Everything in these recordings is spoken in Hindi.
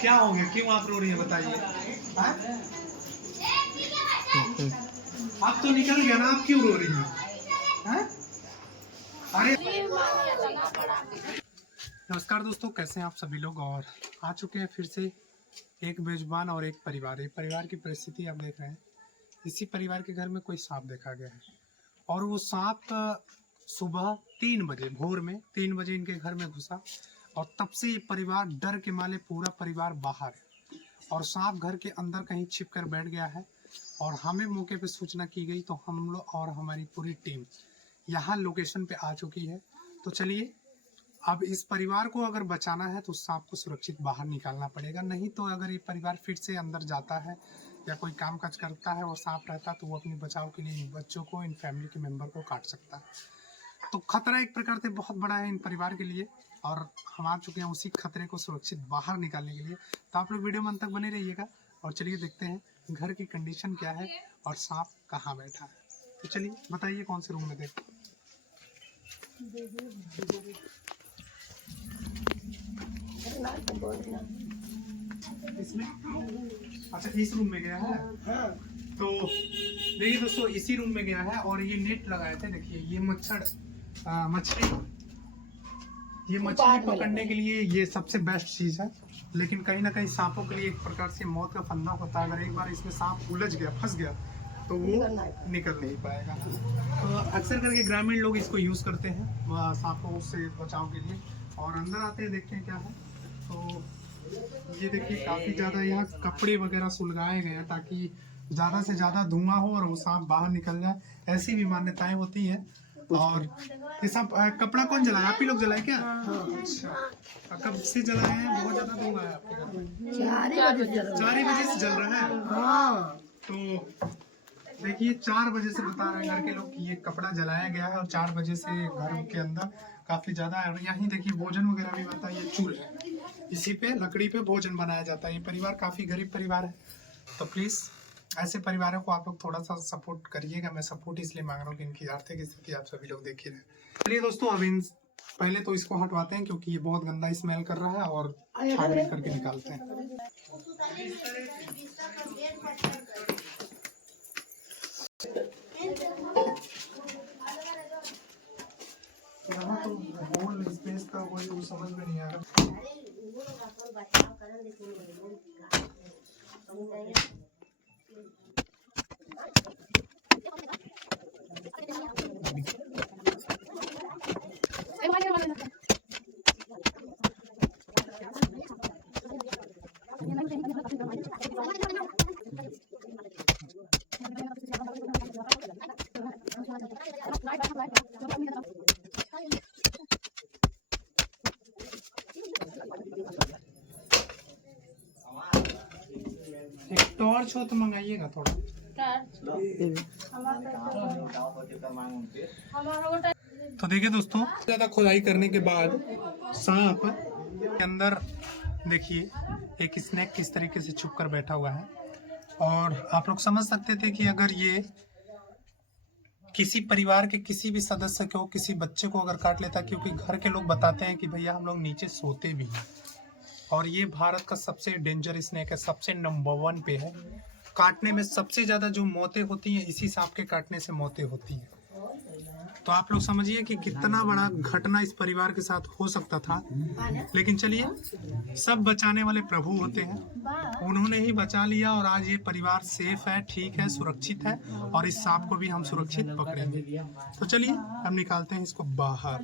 क्या हो गया, क्यों आप रो रही हैं बताइए। आप तो निकल गया ना, आप क्यों रो रही हैं? अरे नमस्कार दोस्तों, कैसे हैं आप सभी लोग। और आ चुके हैं फिर से एक मेजबान और एक परिवार। एक परिवार की परिस्थिति आप देख रहे हैं। इसी परिवार के घर में कोई सांप देखा गया है और वो सांप सुबह 3 बजे भोर में 3 बजे इनके घर में घुसा और तब से ये परिवार डर के मारे पूरा परिवार बाहर है और सांप घर के अंदर कहीं छिप कर बैठ गया है। और हमें मौके पे सूचना की गई तो हम लोग और हमारी पूरी टीम यहाँ लोकेशन पे आ चुकी है। तो चलिए, अब इस परिवार को अगर बचाना है तो सांप को सुरक्षित बाहर निकालना पड़ेगा, नहीं तो अगर ये परिवार फिर से अंदर जाता है या कोई काम काज करता है और सांप रहता है तो वो अपने बचाव के लिए इन बच्चों को, इन फैमिली के मेंबर को काट सकता है। तो खतरा एक प्रकार से बहुत बड़ा है इन परिवार के लिए और हम आ चुके हैं उसी खतरे को सुरक्षित बाहर निकालने के लिए। तो आप लोग वीडियो में अंत तक बने रहिएगा और चलिए देखते हैं घर की कंडीशन क्या है और सांप कहाँ बैठा है। तो चलिए बताइए कौन से रूम में देखते हैं। इसमें अच्छा इस रूम में गया है। तो देखिए दोस्तों, इसी रूम में गया है और ये नेट लगाए थे। देखिए ये मछली पकड़ने के लिए ये सबसे बेस्ट चीज है, लेकिन कहीं ना कहीं सांपों के लिए एक प्रकार से मौत का फंदा होता है। अगर एक बार इसमें सांप उलझ गया, फंस गया तो वो निकल नहीं पाएगा। तो अक्सर करके ग्रामीण लोग इसको यूज करते हैं सांपों से बचाव के लिए। और अंदर आते हैं, देखते हैं क्या है। तो ये देखिए काफी ज्यादा यहाँ कपड़े वगैरह सुलगाए गए हैं ताकि ज्यादा से ज्यादा धुआं हो और वो सांप बाहर निकल जाए, ऐसी भी मान्यताएं होती हैं। और ये सब कपड़ा कौन जलाया, आप ही लोग जलाए क्या? अच्छा, कब से जलाए हैं? बहुत ज्यादा धुआं है आपके घर में? 4 बजे से जल रहा है। तो देखिए 4 बजे से बता रहे हैं घर के लोग कि ये कपड़ा जलाया गया है और 4 बजे से घर के अंदर काफी ज्यादा है। और यहाँ देखिए भोजन वगैरह भी बनता है। ये चूल्हा है, इसी पे लकड़ी पे भोजन बनाया जाता है। ये परिवार काफी गरीब परिवार है, तो प्लीज ऐसे परिवारों को आप लोग थोड़ा सा सपोर्ट करिएगा। मैं सपोर्ट इसलिए मांग रहा हूँ कि इनकी आर्थिक स्थिति आप सभी लोग देख ही रहे। चलिए दोस्तों, अब इन पहले तो इसको हटवाते हैं क्योंकि ये बहुत गंदा स्मेल कर रहा है और छानबीन करके निकालते हैं। यहाँ तो होल स्पेस का कोई समझ में नहीं आ रहा। एक टॉर्च हो तो मंगाइएगा थोड़ा। तो देखिए दोस्तों, ज्यादा खुदाई करने के बाद सांप के अंदर देखिए एक स्नेक किस तरीके से छुप कर बैठा हुआ है। और आप लोग समझ सकते थे कि अगर ये किसी परिवार के किसी भी सदस्य को, किसी बच्चे को अगर काट लेता, क्योंकि घर के लोग बताते हैं कि भैया हम लोग नीचे सोते भी हैं और ये भारत का सबसे डेंजर स्नेक है, सबसे नंबर 1 पे है। काटने में सबसे ज्यादा जो मौतें होती हैं इसी सांप के काटने से मौतें होती हैं। तो आप लोग समझिए कि कितना बड़ा घटना इस परिवार के साथ हो सकता था। लेकिन चलिए, सब बचाने वाले प्रभु होते हैं, उन्होंने ही बचा लिया और आज ये परिवार सेफ है, ठीक है, सुरक्षित है और इस सांप को भी हम सुरक्षित पकड़ेंगे। तो चलिए हम निकालते हैं इसको बाहर।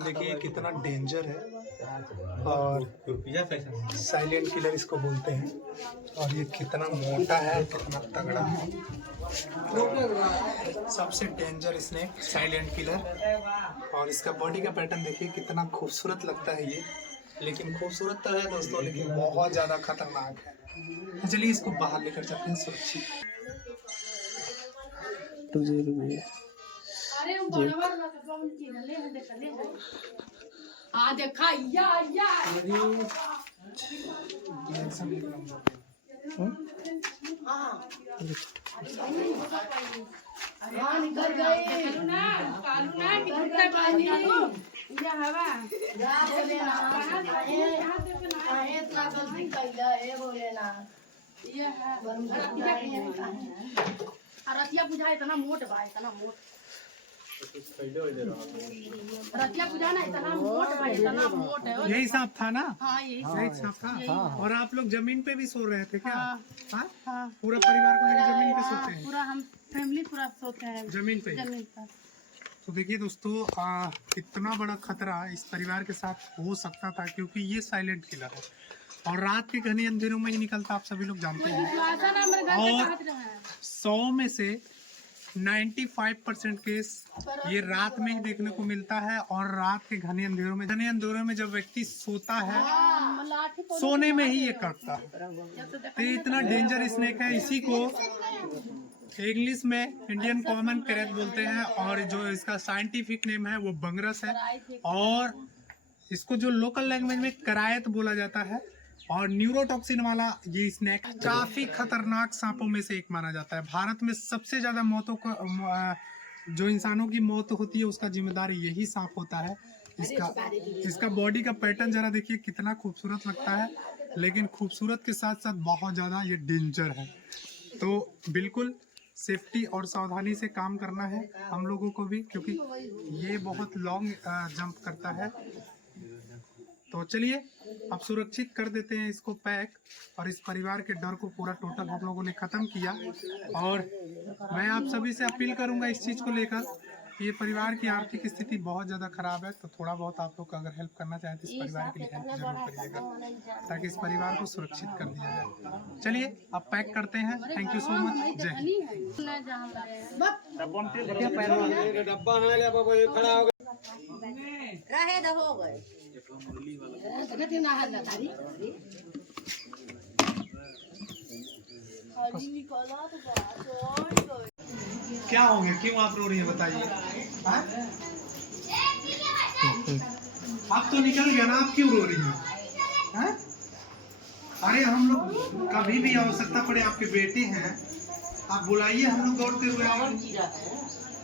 देखिए कितना डेंजर है और साइलेंट किलर इसको बोलते हैं। और ये कितना मोटा है, कितना तगड़ा है। सबसे डेंजर स्नेक, साइलेंट किलर। और इसका बॉडी का पैटर्न देखिए कितना खूबसूरत लगता है ये, लेकिन खूबसूरत तो है दोस्तों, लेकिन बहुत ज्यादा खतरनाक है। चलिए इसको बाहर लेकर चलते हैं सुरक्षित। हाँ देखा या हाँ निकल गए रतिया बुझा इतना मोट बा इतना मोट रतिया बुझा ना इतना मोट बा इतना मोट है यही सांप था ना? हाँ यही सांप था। और आप लोग जमीन पे भी सो रहे थे क्या? हाँ पूरा परिवार को लेकर जमीन पे सोते हैं? पूरा हम फैमिली पूरा सोते हैं जमीन पे। जमीन पर। तो देखिए दोस्तों, इतना बड़ा खतरा इस परिवार के साथ हो सकता था क्योंकि ये साइलेंट किलर है और रात के घने अंधेरों में ही निकलता, आप सभी लोग जानते हैं। और 100 में से 95% केस ये रात में ही देखने को मिलता है और रात के घने अंधेरों में जब व्यक्ति सोता है सोने में ही ये काटता है। तो ये इतना डेंजर स्नेक है। इसी को इंग्लिश में इंडियन कॉमन करैत बोलते हैं और जो इसका साइंटिफिक नेम है वो बंगरस है और इसको जो लोकल लैंग्वेज में करायत बोला जाता है। और न्यूरोटॉक्सिन वाला ये स्नेक काफी खतरनाक सांपों में से एक माना जाता है। भारत में सबसे ज्यादा मौतों को जो इंसानों की मौत होती है उसका जिम्मेदार यही सांप होता है। इसका बॉडी का पैटर्न जरा देखिए कितना खूबसूरत लगता है, लेकिन खूबसूरत के साथ साथ बहुत ज्यादा ये डेंजर है। तो बिल्कुल सेफ्टी और सावधानी से काम करना है हम लोगों को भी, क्योंकि ये बहुत लॉन्ग जंप करता है। तो चलिए अब सुरक्षित कर देते हैं इसको पैक और इस परिवार के डर को पूरा टोटल हम लोगों ने खत्म किया। और मैं आप सभी से अपील करूंगा इस चीज को लेकर, ये परिवार की आर्थिक स्थिति बहुत ज़्यादा खराब है, तो थोड़ा बहुत आप लोग अगर हेल्प करना चाहें तो इस परिवार के लिए हेल्प जरूर करिएगा ताकि इस परिवार को सुरक्षित कर दिया जाए। चलिए अब पैक करते हैं। Thank you so much. जय क्या हो गया, क्यों आप रो रही है बताइए। आप तो निकल गया ना, आप क्यों रो रही हैं? अरे हम लोग कभी भी आवश्यकता पड़े, आपके बेटे हैं, आप बुलाइए, हम लोग दौड़ते हुए आएंगे।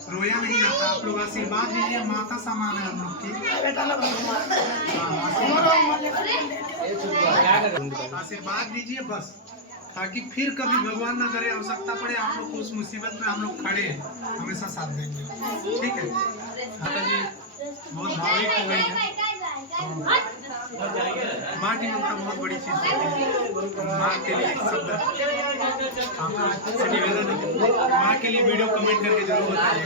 रोया नहीं जाता, आप लोग आशीर्वाद दीजिए, माता समान है हम लोग की। आशीर्वाद दीजिए बस, ताकि फिर कभी भगवान ना करे आवश्यकता पड़े आप लोग को, उस मुसीबत में हम लोग खड़े हैं, हमेशा साथ देंगे। ठीक है माता जी, बहुत भावुक हो गई है। माँ की ममता बहुत बड़ी चीज होती है। माँ के लिए एक शब्द आपसे निवेदन है, माँ के लिए वीडियो कमेंट करके जरूर बताइए।